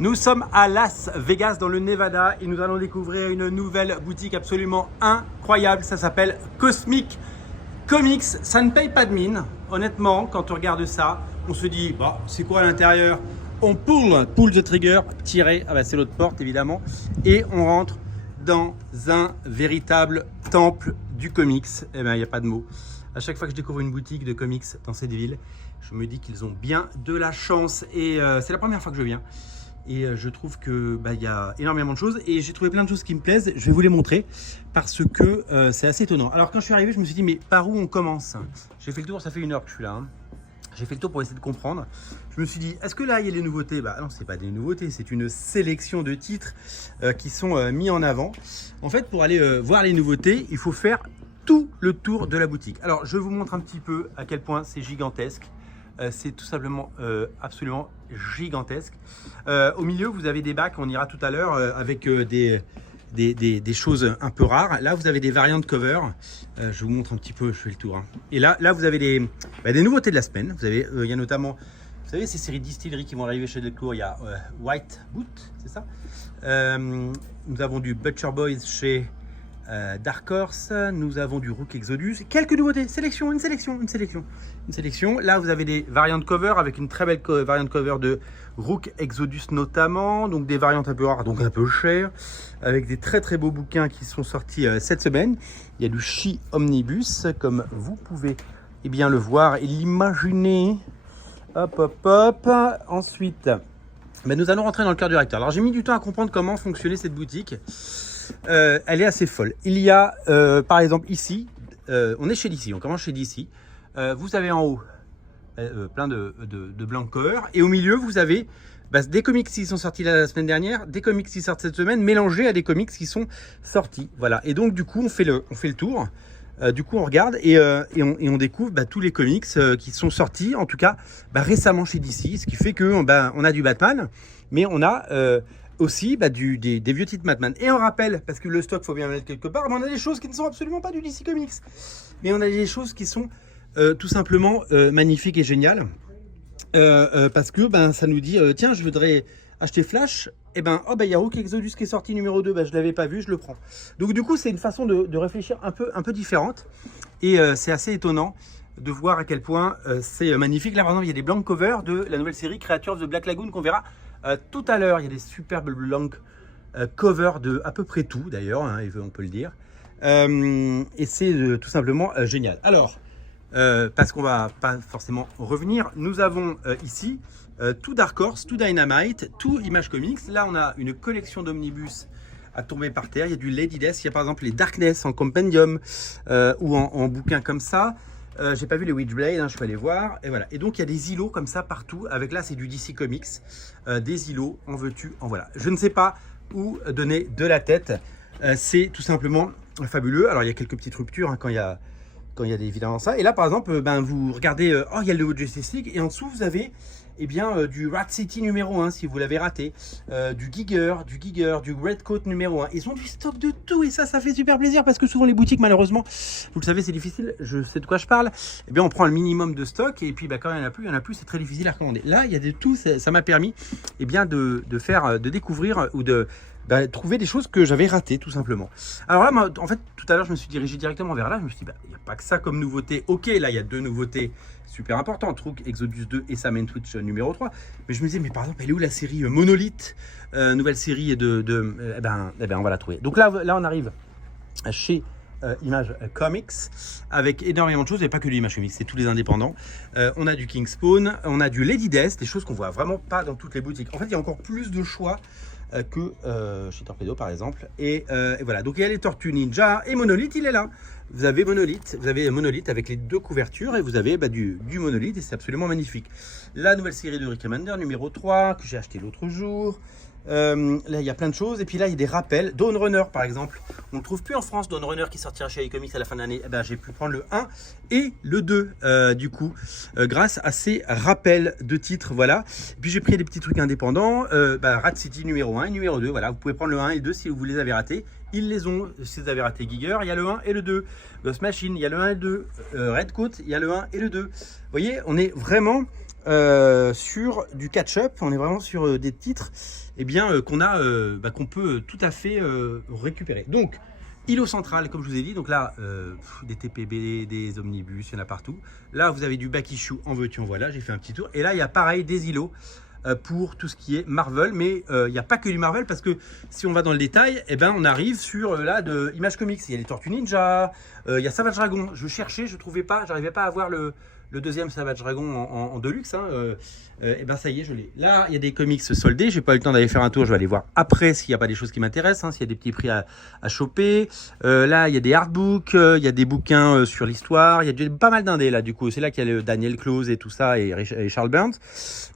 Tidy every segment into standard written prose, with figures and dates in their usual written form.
Nous sommes à Las Vegas dans le Nevada et nous allons découvrir une nouvelle boutique absolument incroyable. Ça s'appelle Cosmic Comics. Ça ne paye pas de mine. Honnêtement, quand on regarde ça, on se dit, bah, c'est quoi à l'intérieur? On pull the trigger, tirer, ah bah, c'est l'autre porte évidemment, et on rentre dans un véritable temple du comics. Eh ben, il n'y a pas de mots. À chaque fois que je découvre une boutique de comics dans cette ville, je me dis qu'ils ont bien de la chance et c'est la première fois que je viens. Et je trouve que y a énormément de choses et j'ai trouvé plein de choses qui me plaisent. Je vais vous les montrer parce que c'est assez étonnant. Alors quand je suis arrivé, je me suis dit mais par où on commence? J'ai fait le tour, ça fait 1 heure que je suis là. Hein. J'ai fait le tour pour essayer de comprendre. Je me suis dit, est-ce que là il y a les nouveautés? Bah non, c'est pas des nouveautés, c'est une sélection de titres qui sont mis en avant. En fait, pour aller voir les nouveautés, il faut faire tout le tour de la boutique. Alors je vous montre un petit peu à quel point c'est gigantesque. C'est tout simplement absolument gigantesque. Au milieu, vous avez des bacs, on ira tout à l'heure, avec des choses un peu rares. Là, vous avez des variantes cover. Je vous montre un petit peu, je fais le tour. Hein. Et là, vous avez des nouveautés de la semaine. Vous avez, il y a notamment, vous savez, ces séries de distilleries qui vont arriver chez Delcourt. Il y a White Boot, c'est ça. Nous avons du Butcher Boys chez Dark Horse, nous avons du Rook Exodus, quelques nouveautés, une sélection. Là, vous avez des variantes cover avec une très belle variante cover de Rook Exodus notamment, donc des variantes un peu rares, donc un peu chères, avec des très très beaux bouquins qui sont sortis cette semaine. Il y a du She Omnibus, comme vous pouvez bien le voir et l'imaginer. Hop. Ensuite, nous allons rentrer dans le cœur du réacteur. Alors, j'ai mis du temps à comprendre comment fonctionnait cette boutique. Elle est assez folle. Il y a par exemple ici, on est chez DC, on commence chez DC. Vous avez en haut plein de blank cover et au milieu vous avez des comics qui sont sortis la semaine dernière, des comics qui sortent cette semaine mélangés à des comics qui sont sortis. Voilà. Et donc du coup on fait le tour. Du coup on regarde et on découvre tous les comics qui sont sortis, en tout cas récemment chez DC, ce qui fait que on a du Batman, mais on a aussi des vieux titres Batman. Et on rappelle, parce que le stock faut bien le mettre quelque part, on a des choses qui ne sont absolument pas du DC Comics, mais on a des choses qui sont tout simplement magnifiques et géniales, parce que ça nous dit tiens, je voudrais acheter Flash, et il y a Rook Exodus qui est sorti numéro 2, je l'avais pas vu, je le prends. Donc du coup c'est une façon de réfléchir un peu différente, et c'est assez étonnant de voir à quel point c'est magnifique. Là par exemple il y a des blank covers de la nouvelle série Creatures of the Black Lagoon qu'on verra tout à l'heure. Il y a des superbes blank covers de à peu près tout d'ailleurs, hein, on peut le dire, et c'est tout simplement génial. Alors parce qu'on va pas forcément revenir, nous avons ici tout Dark Horse, tout Dynamite, tout Image Comics. Là on a une collection d'omnibus à tomber par terre. Il y a du Lady Death, il y a par exemple les Darkness en compendium ou en bouquin comme ça. J'ai pas vu les Witchblade, hein, je peux aller voir. Et voilà. Et donc il y a des îlots comme ça partout. Avec là, c'est du DC Comics. Des îlots, en veux-tu, en voilà. Je ne sais pas où donner de la tête. C'est tout simplement fabuleux. Alors il y a quelques petites ruptures hein, quand il y a évidemment ça. Et là, par exemple, vous regardez, il y a le nouveau Justice League. Et en dessous, vous avez du Rat City numéro 1, si vous l'avez raté. Du Giger, du Red Coat numéro 1. Ils ont du stock de tout et ça fait super plaisir parce que souvent les boutiques, malheureusement, vous le savez, c'est difficile, je sais de quoi je parle. On prend le minimum de stock et puis quand il n'y en a plus, c'est très difficile à recommander. Là, il y a de tout, ça m'a permis de découvrir ou de trouver des choses que j'avais ratées tout simplement. Alors là, moi, en fait, tout à l'heure, je me suis dirigé directement vers là. Je me suis dit, il n'y a pas que ça comme nouveauté. Ok, là, il y a 2 nouveautés super importantes, Rook Exodus 2 et sa main Twitch numéro 3. Mais je me disais, mais par exemple, elle est où la série Monolith, nouvelle série on va la trouver. Donc là, on arrive chez Image Comics avec énormément de choses, et pas que du Image Comics, c'est tous les indépendants. On a du King Spawn, on a du Lady Death, des choses qu'on voit vraiment pas dans toutes les boutiques. En fait, il y a encore plus de choix que chez Torpedo par exemple, et voilà. Donc il y a les Tortues Ninja et Monolith, il est là. Vous avez Monolith avec les 2 couvertures et vous avez du Monolith et c'est absolument magnifique. La nouvelle série de Rick Remender numéro 3 que j'ai acheté l'autre jour. Là il y a plein de choses et puis là il y a des rappels. Dawn Runner par exemple, on ne le trouve plus en France. Dawn Runner qui sortira chez iComics à la fin de l'année. J'ai pu prendre le 1 et le 2 du coup grâce à ces rappels de titres. Voilà. Et puis j'ai pris des petits trucs indépendants. Rat City numéro 1 et numéro 2. Voilà, vous pouvez prendre le 1 et le 2 si vous les avez ratés. Ils les ont, si vous avez raté Giger, il y a le 1 et le 2. Ghost Machine, il y a le 1 et le 2. Red Coat, il y a le 1 et le 2. Vous voyez, on est vraiment sur du catch-up. On est vraiment sur des titres eh bien, qu'on peut tout à fait récupérer. Donc, îlot central, comme je vous ai dit. Donc là, des TPB, des omnibus, il y en a partout. Là, vous avez du Bakishu, en veux-tu, en voilà. J'ai fait un petit tour. Et là, il y a pareil des îlots pour tout ce qui est Marvel. Mais il n'y a pas que du Marvel parce que si on va dans le détail, eh ben, on arrive sur là de Image Comics. Il y a les Tortues Ninja, il y a Savage Dragon. Je cherchais, je trouvais pas, j'arrivais pas à avoir le deuxième Savage Dragon en deluxe. Hein, et ben ça y est, je l'ai. Là, il y a des comics soldés. J'ai pas eu le temps d'aller faire un tour. Je vais aller voir après s'il n'y a pas des choses qui m'intéressent, hein, s'il y a des petits prix à choper. Là, il y a des artbooks, il y a des bouquins sur l'histoire. Il y a pas mal d'indés là. Du coup, c'est là qu'il y a le Daniel Close et tout ça et Charles Burns.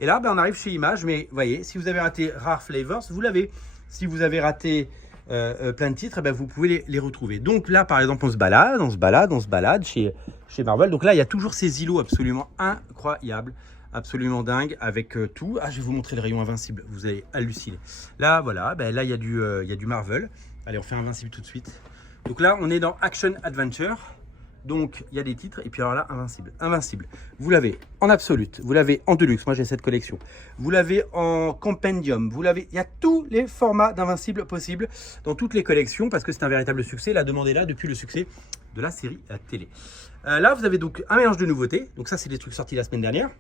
Et là, ben, on arrive chez Image. Mais voyez, si vous avez raté Rare Flavors, vous l'avez. Si vous avez raté plein de titres, eh ben, vous pouvez les retrouver. Donc là, par exemple, on se balade chez Marvel. Donc là, il y a toujours ces îlots absolument incroyables, absolument dingues, avec tout. Ah, je vais vous montrer le rayon Invincible, vous allez halluciner. Là, voilà, ben, là, il y a du Marvel. Allez, on fait Invincible tout de suite. Donc là, on est dans Action Adventure. Donc, il y a des titres. Et puis alors là, Invincible. Vous l'avez en absolute. Vous l'avez en deluxe. Moi, j'ai cette collection. Vous l'avez en compendium. Vous l'avez. Il y a tous les formats d'Invincible possibles dans toutes les collections parce que c'est un véritable succès. La demande est là depuis le succès de la série à télé. Là, vous avez donc un mélange de nouveautés. Donc ça, c'est des trucs sortis la semaine dernière.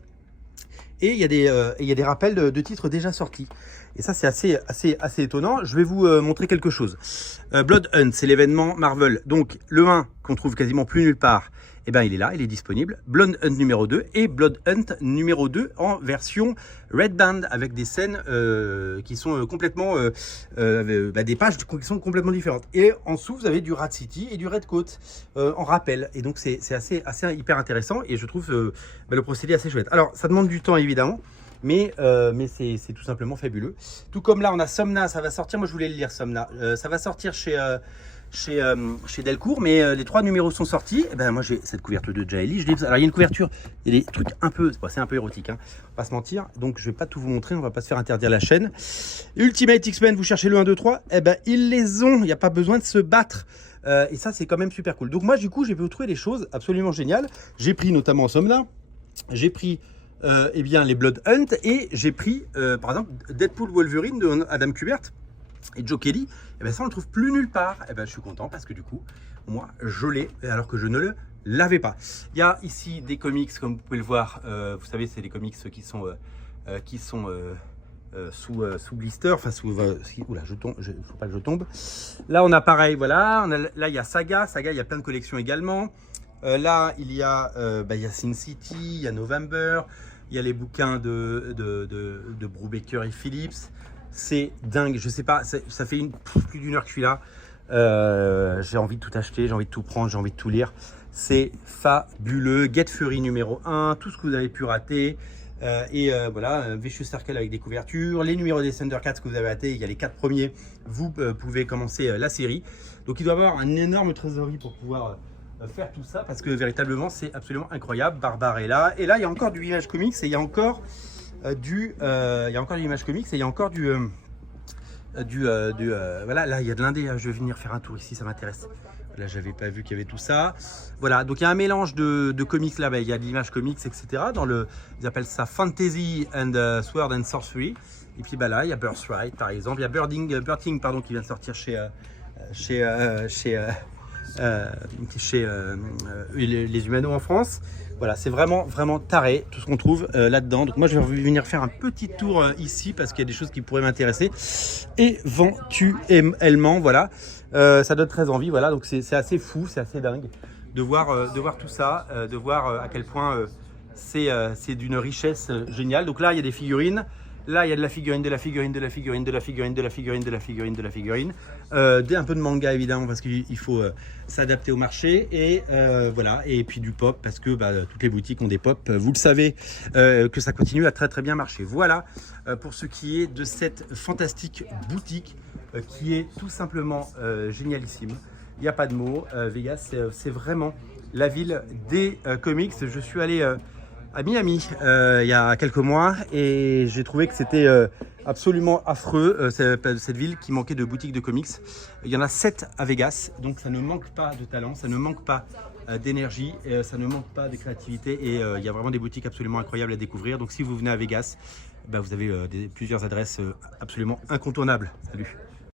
Et il y a des rappels de titres déjà sortis. Et ça, c'est assez étonnant. Je vais vous montrer quelque chose. Blood Hunt, c'est l'événement Marvel. Donc, le 1 qu'on trouve quasiment plus nulle part, eh ben, il est là, il est disponible. Blood Hunt numéro 2 et Blood Hunt numéro 2 en version Red Band avec des scènes qui sont complètement... des pages qui sont complètement différentes. Et en dessous, vous avez du Rat City et du Red Coat en rappel. Et donc, c'est assez hyper intéressant et je trouve le procédé assez chouette. Alors, ça demande du temps, évidemment. Mais c'est tout simplement fabuleux. Tout comme là, on a Somna, ça va sortir. Moi, je voulais le lire, Somna. Ça va sortir chez Delcourt, mais les 3 numéros sont sortis. Et ben, moi, j'ai cette couverture de Jaeli. Alors, il y a une couverture, il y a des trucs c'est un peu érotique, hein, on va pas se mentir. Donc, je vais pas tout vous montrer, on va pas se faire interdire la chaîne. Ultimate X-Men, vous cherchez le 1, 2, 3. Eh ben, ils les ont. Il n'y a pas besoin de se battre. Et ça, c'est quand même super cool. Donc, moi, du coup, j'ai pu trouver des choses absolument géniales. J'ai pris notamment Somna. J'ai pris eh bien, les Blood Hunt et j'ai pris par exemple Deadpool Wolverine de Adam Kubert et Joe Kelly. Et bien ça on le trouve plus nulle part. Et ben je suis content parce que du coup moi je l'ai alors que je ne le l'avais pas. Il y a ici des comics comme vous pouvez le voir. Vous savez c'est des comics qui sont sous blister, enfin sous oula, faut pas que je tombe. Là on a pareil, voilà, là il y a Saga, il y a plein de collections également. Là il y a Sin City, il y a November, il y a les bouquins de Brubaker et Phillips. C'est dingue, je sais pas, ça fait plus d'une heure que je suis là. J'ai envie de tout acheter, j'ai envie de tout prendre, j'ai envie de tout lire. C'est fabuleux. Get Fury numéro 1, tout ce que vous avez pu rater. Voilà, Vicious Circle avec des couvertures, les numéros des Thundercats que vous avez ratés, il y a les 4 premiers, vous pouvez commencer la série. Donc il doit y avoir un énorme trésorerie pour pouvoir faire tout ça, parce que véritablement c'est absolument incroyable. Barbare est là, et là il y a encore du Image Comics, et il y a encore du Image Comics, et il y a encore voilà, là il y a de l'indé, je vais venir faire un tour ici, ça m'intéresse. Là, j'avais pas vu qu'il y avait tout ça. Voilà, donc il y a un mélange de comics là, il y a de l'Image Comics, etc. Ils appellent ça Fantasy and Sword and Sorcery. Et puis là, il y a Birthright par exemple. Il y a Birthing pardon, qui vient de sortir chez les Humano en France. Voilà, c'est vraiment taré tout ce qu'on trouve là-dedans. Donc moi je vais venir faire un petit tour ici parce qu'il y a des choses qui pourraient m'intéresser éventuellement. Voilà, ça donne très envie. Voilà, donc c'est assez fou, c'est assez dingue de voir tout ça, de voir à quel point c'est d'une richesse géniale. Donc là il y a des figurines. Là, il y a de la figurine, un peu de manga évidemment parce qu'il faut s'adapter au marché et voilà, et puis du pop parce que toutes les boutiques ont des pop. Vous le savez que ça continue à très bien marcher. Voilà pour ce qui est de cette fantastique boutique qui est tout simplement génialissime. Il n'y a pas de mots. Vegas, c'est vraiment la ville des comics. Je suis allé à Miami il y a quelques mois et j'ai trouvé que c'était absolument affreux cette ville qui manquait de boutiques de comics. Il y en a 7 à Vegas, donc ça ne manque pas de talent, ça ne manque pas d'énergie, ça ne manque pas de créativité et il y a vraiment des boutiques absolument incroyables à découvrir. Donc si vous venez à Vegas, vous avez plusieurs adresses absolument incontournables. Salut!